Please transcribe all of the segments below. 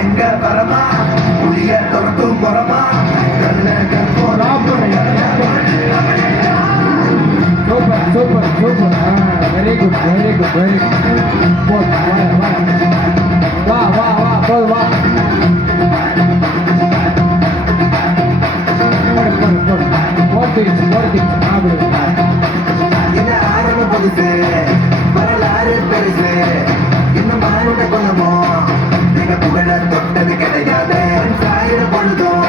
எங்க பரமா புதிய துரத்தும் புறமா சூப்பர் வெரி குட் வா போது வா என்ன ஆரம்பம் புதுசு வரலாறு பெருசு இன்னும் மாறுட கொள்ளமோ நீங்க புகழ தொட்டது கிடையாது சாயிர பொழுதும்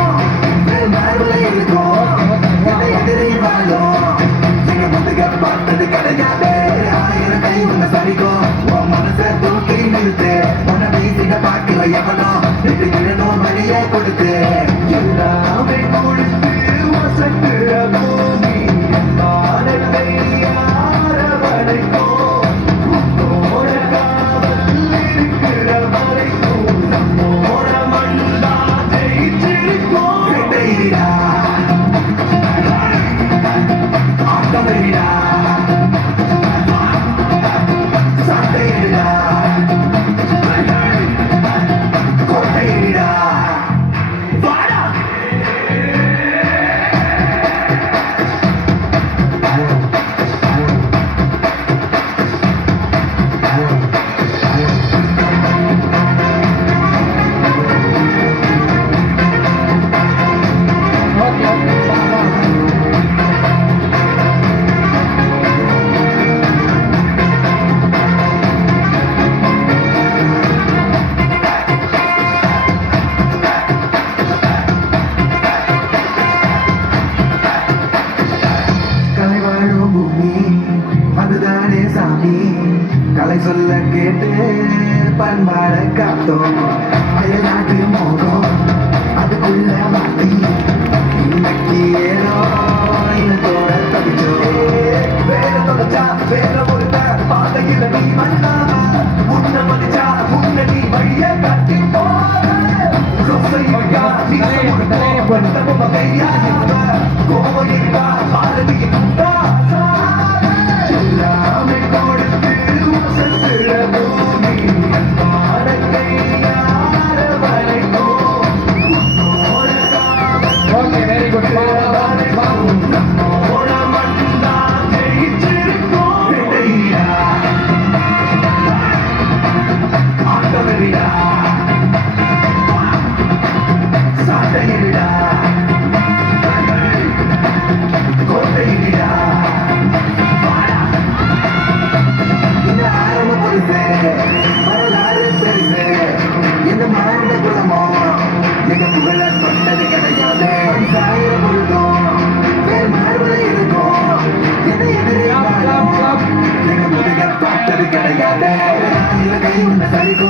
மாறுல இருக்கும் எதிரி வாழும் நீங்க முதுக பார்த்தது கிடையாது ஆயிரம் கை உங்க சரிக்கும் உன் மனச தூக்கி நிறுத்து உன வீசிட பார்க்கல எவனோ விழணும் வழியை கொடுத்து எல்லாமே கொடுத்து வசக்குற பூமி பாடத்தை ஆரவணைக்கும் உன்னோட காவல் இருக்கிற வரைக்கும் நம்மோட மண்ணா ஜெயிச்சிருக்கோம் ஆட்டமிடா சண்டையிடா கோட்டையிடா வாடா கலைவாழும் பூமி அதுதானே சாமி கலை சொல்ல கேட்டு பண்பாட காத்தோம் அயல்நாட்டு மோகம் அதுக்குள்ள மாத்தி இன்னைக்கு ஏனோ இனத்தோட தவிச்சோ வேற தொலைச்சா வேற ஒருத்த பாதையில நீ மண்ணாம முன்ன மதிச்சா முன்ன நீ வழிய கட்டி போக கோவையா பாரதியின் எல்லாமே கொடுத்து வசத்துற பூமி பாடத்தை ஆரவணைக்கும் உன்னோட காவல் வெரி குட் நம்மோட மண்ணா ஜெயிச்சிருக்கோம் விடையா ஆட்டமிடா சாட்டையிடா கோட்டையிடா இந்த ஆரம்பம் பொறுத்து வரலாறு பெருசு இந்த மாறுட குலமோ எங்க புகழ தொட்டது கிடையாது சாயிர பொழுதும் வேறு மாறுபட இருக்கும் எதிரி எங்க முதுக பார்த்தது கிடையாது கை உன்ன சரிக்கும்